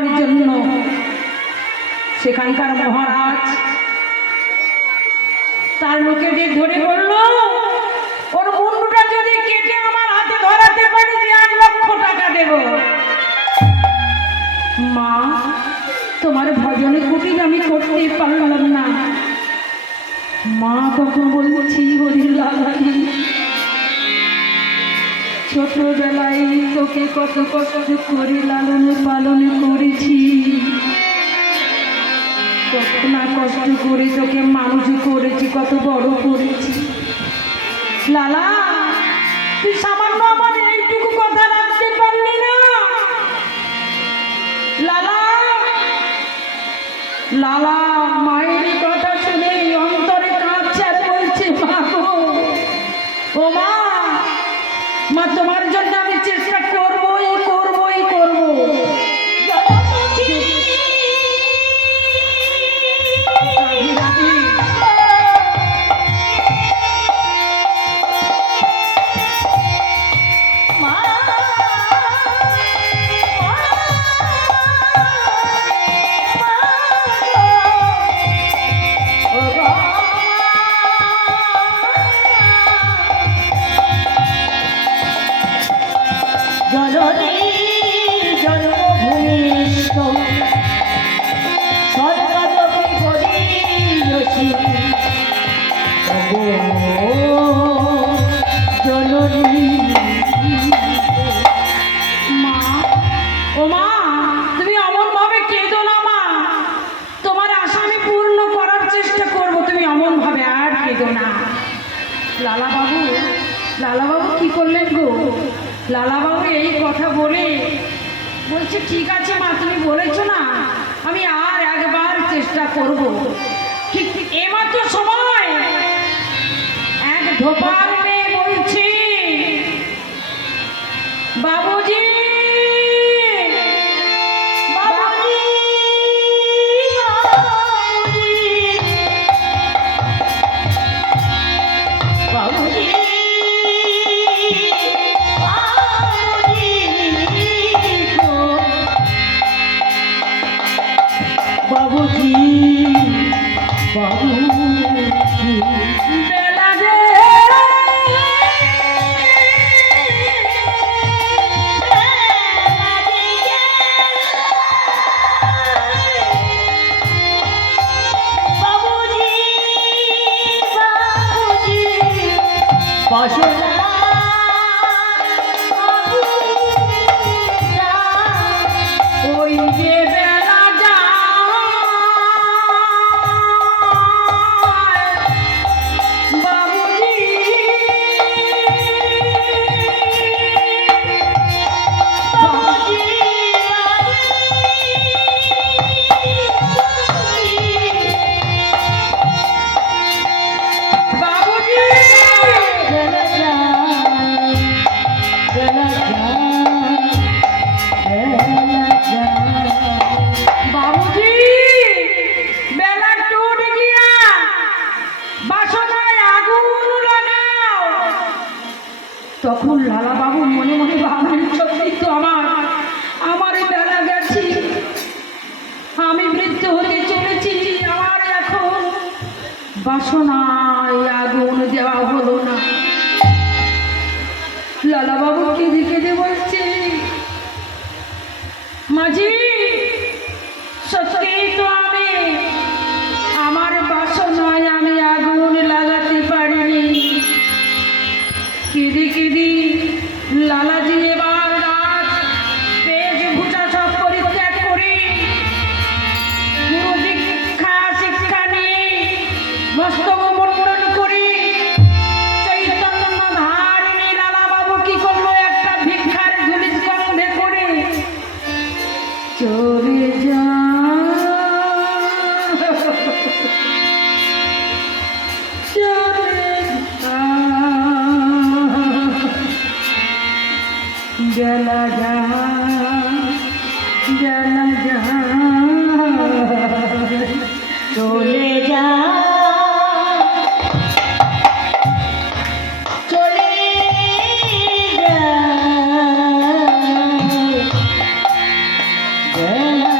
আমার জন্য সেখানকার মহারাজ তার লোকে দিয়ে ধরে বলল, ওর মুন্ডুটা যদি কেটে আমার হাতে ধরাতে পারি যে 1 লক্ষ টাকা দেব। মা, তোমার ভজনে কুটির আমি করতে পারলাম না। মা তখন বলছি, ওরে লালারি, ছোটবেলায় তোকে কত কষ্ট করে লালন পালন করেছি, কত না কষ্ট করে তোকে মানুষ করেছি, কত বড় করেছি। লালা, তুই সামান্য আমার এইটুকু কথা রাখতে পারলি না। লালা, লালা মায়ের কথা শুনে অন্তরে কাঁদছে আর বলছে, মা গো, ও মা, মা তোমার জন্য আমি চেষ্টা করবই করবই করবো। লালাবাবু কি করলেন গো? লালাবাবু এই কথা বলে বলছে, ঠিক আছে মা, তুমি বলেছো না, আমি আর একবার চেষ্টা করব। ঠিক এমাত্র সময় এক ধোপার মেয়ে বলছে, বাবুজি, তখন লালাবাবু মনে মনে ভাবলেন, সত্যি তো আমার বেলা গেছি, আমি বৃদ্ধ হতে চলেছি, আমার এখন বাসনায় আগুন দেওয়া হলো না। লালাবাবু কেঁদে কেঁদে বলছে, মাঝি, সত্যি তো আমি আমার বাসনায় আমি আগুন লাগাতে পারিনি। কেঁদে কেঁদে লালাজি এবার রাত পেজ ভুজা সব পরিত্যাগ করে গুরু দীক্ষা শিক্ষা নিয়ে মস্তক মণ্ডল করে চৈতন্য ধারিণী লালাবাবু কি করলো, একটা ভিক্ষার ঝুলি কাঁধে করে চলে যা जला जा जला जा चले जा चले जा जला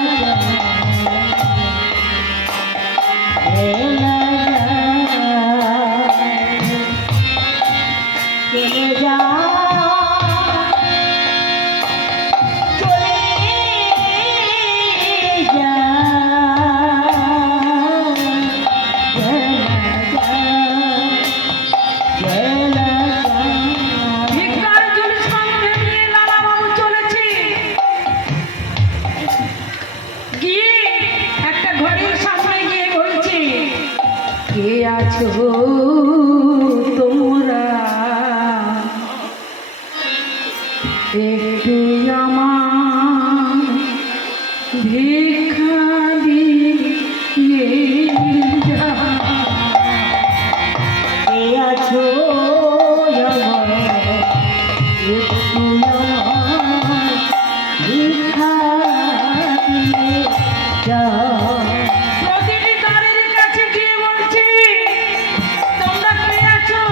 গিয়ে একটা ঘরের সামনে গিয়ে বলছে, কে আছো তোমরা, একটু আমার ভিক্ষা দিয়ে যাও। কে আছো একটু আমার ভিক্ষা দিয়ে যাও। প্রতিটি দ্বারের কাছে গিয়ে বলছে, তোমরা কে আছো?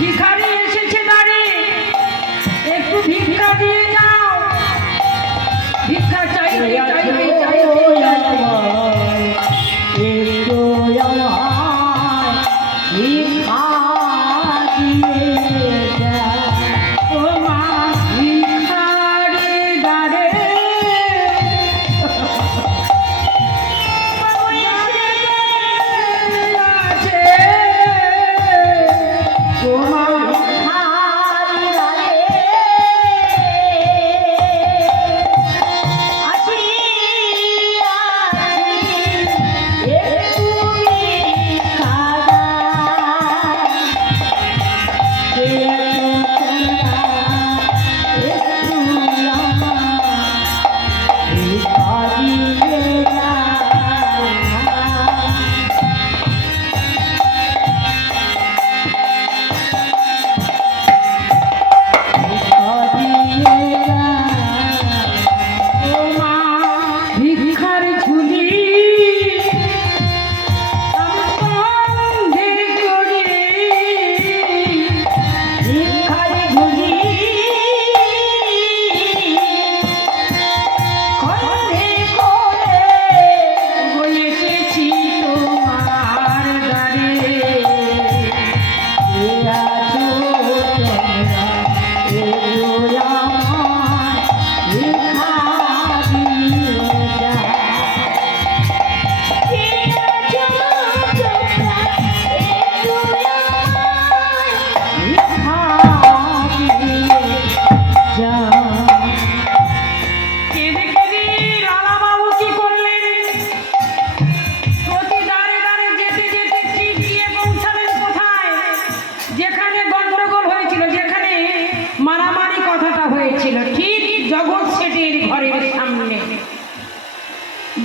ভিখারি এসেছে দ্বারে, একটু ভিক্ষা দিয়ে যাও। ভিক্ষা চাইতে চাইতে চাইতে একটু আমার ভিক্ষা দিয়ে যাও। ও মা ভিখারি দ্বারে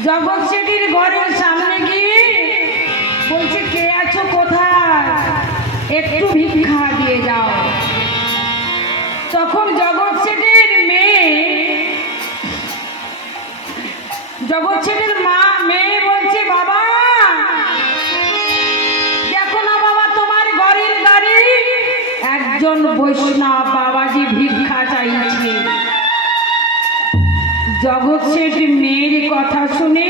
জগৎ শেঠির ঘরের সামনে গিয়ে বলছে, কে আছো কোথায়, একটু ভিক্ষা দিয়ে যাও। তখন জগৎ শেঠির মেয়ে, জগৎ শেঠির মেয়ে বলছে, বাবা দেখো না বাবা, তোমার ঘরের গাড়ি একজন বৈষ্ণব বাবাজি ভিক্ষা চাইছে। জগৎ শেঠ মেয়ের কথা শুনে,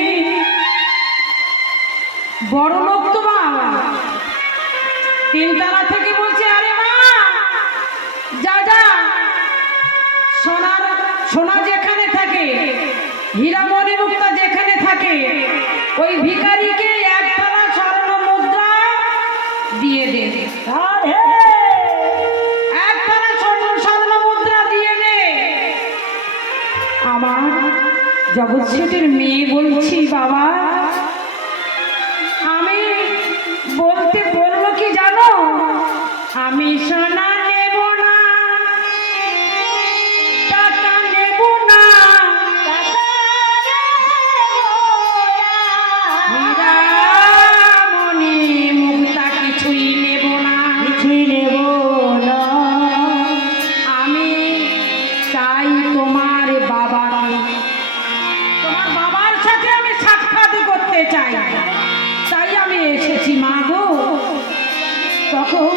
বড় লোক তো বাবা, তিনতলা থেকে বলছে, আরে মা যা যা, সোনা যেখানে থাকে, হীরা মণি মুক্তা যেখানে থাকে, ওই ভিখারিকে এক থালা স্বর্ণ মুদ্রা দিয়ে দে। এক থালা স্বর্ণ মুদ্রা দিয়ে দে। আমার জগৎ শেঠের মেয়ে বলছি, বাবা আমি বলতে বললো কি জানো, আমি সোনা নেব না, টাকা নেব না, হীরা মণি মুক্তা কিছুই নেব না, কিছুই নেব না। আমি চাই তোমার বাবার সাথে আমি সাক্ষাৎ করতে চাই, তাই আমি এসেছি মা গো। তখন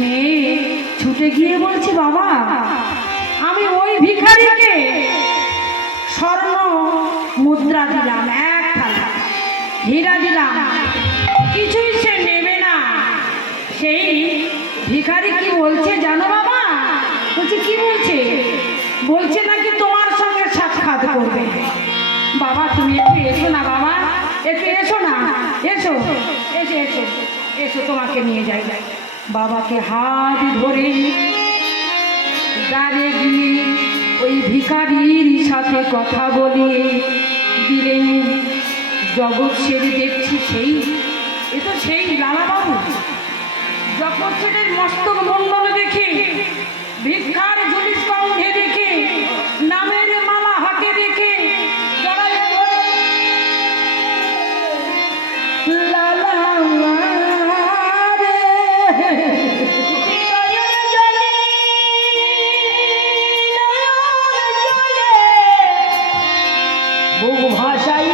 মেয়ে ছুটে গিয়ে বলছে, বাবা আমি ওই ভিখারিকে স্বর্ণ মুদ্রা দিলাম, এক থালা হীরা দিলাম, কিছুই সে নেবে না। সেই ভিখারি কি বলছে জানো বাবা? বলছে, কি বলছে? বলছে নাকি তোমার সঙ্গে সাক্ষাৎ করবে। বাবা তুমি একটু এসো না, বাবা একটু এসো না, এসো এসো এসো এসো, তোমাকে নিয়ে যাই। বাবাকে হাত ধরে দাঁড়িয়ে গিয়ে ওই ওই ভিখারির সাথে কথা বলি দিলেন জগৎ সেরে দেখছি সেই এ তো সেই লালাবাবু। জগৎ সেরের মস্তক মণ্ডল দেখে, ভিক্ষার ঝুলির কণ্ঠে দেখে, নামের মালা হাতে দেখে জড়াইয়ে ধরে লালা বহু ভাষায়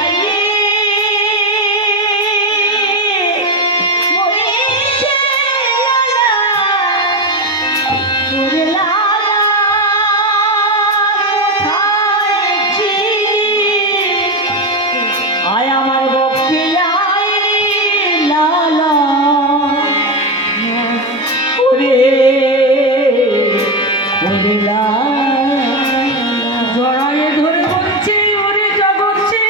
জড়ায়ে ধরে বলছে ওরে জগৎ সে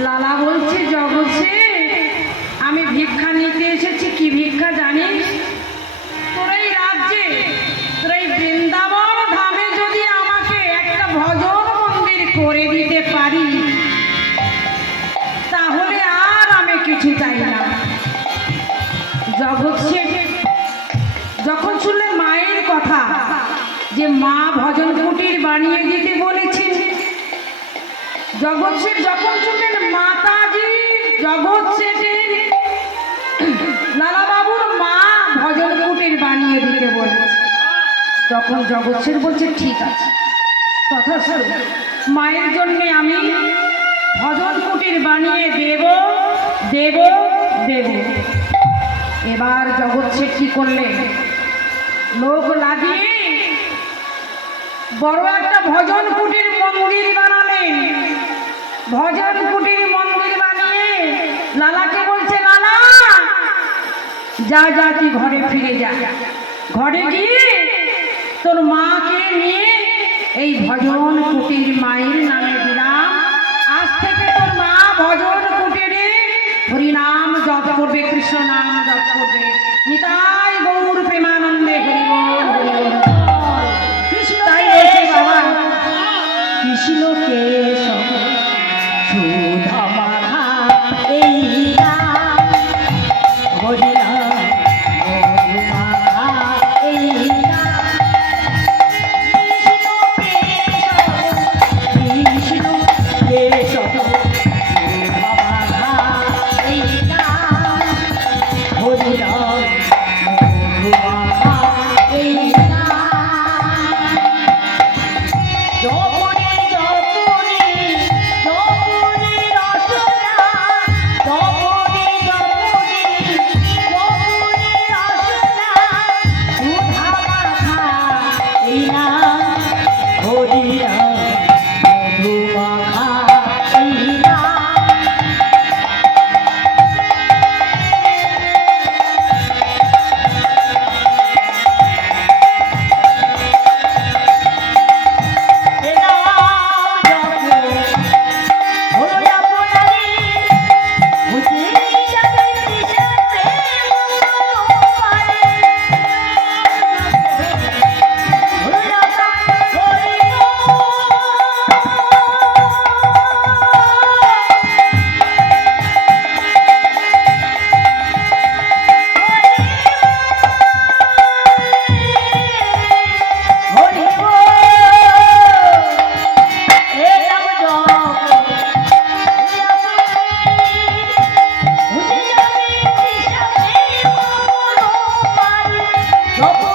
লালা বলছে জগৎসে আমি ভিক্ষা নিতে এসেছি। কি ভিক্ষা জানিস? তোর এই রাজ্যে, তোর এই বৃন্দাবন ধামে যদি আমাকে একটা ভজন মন্দির করে দিতে পারি তাহলে আর আমি কিছু চাই না। জগৎসে যখন শুনলে মায়ের কথা যে মা ভজন কুটির বানিয়ে দিতে বলেছেন, জগৎ শেঠ যখন শুনলেন মাতাজি জগৎ শেঠের লালাবাবুর মা ভজন কুটির বানিয়ে দিতে বলেছে, তখন জগৎ শেঠ বলছে ঠিক আছে তথাস্তু, মায়ের জন্যে আমি ভজন কুটির বানিয়ে দেব দেব দেব। এবার জগৎ শেঠ কি করলেন, লোক লাগিয়ে বড় একটা ভজন কুটির মন্দির বানালেন। ভজন কুটির মন্দির বানিয়ে লালাকে বলছে লালা যা যা তুই ঘরে ফিরে যা, ঘরে গিয়ে তোর মাকে নিয়ে এই ভজন কুটির মায়ের নামে দিলাম, আজ থেকে তোর মা ভজন কুটিরে হরিনাম জপ করবে, কৃষ্ণ নাম জপ করবে। নিতাই গৌর প্রেমানন্দে হরি বল হরি বল। তাই বলছে বাবা কৃষ্ণ কেশব সুধা মাখা এই নাম, হরিনাম মধু মাখা এই নাম, কৃষ্ণ কেশব সুধা মাখা এই নাম, হরিনাম মধু মাখা এই Stop!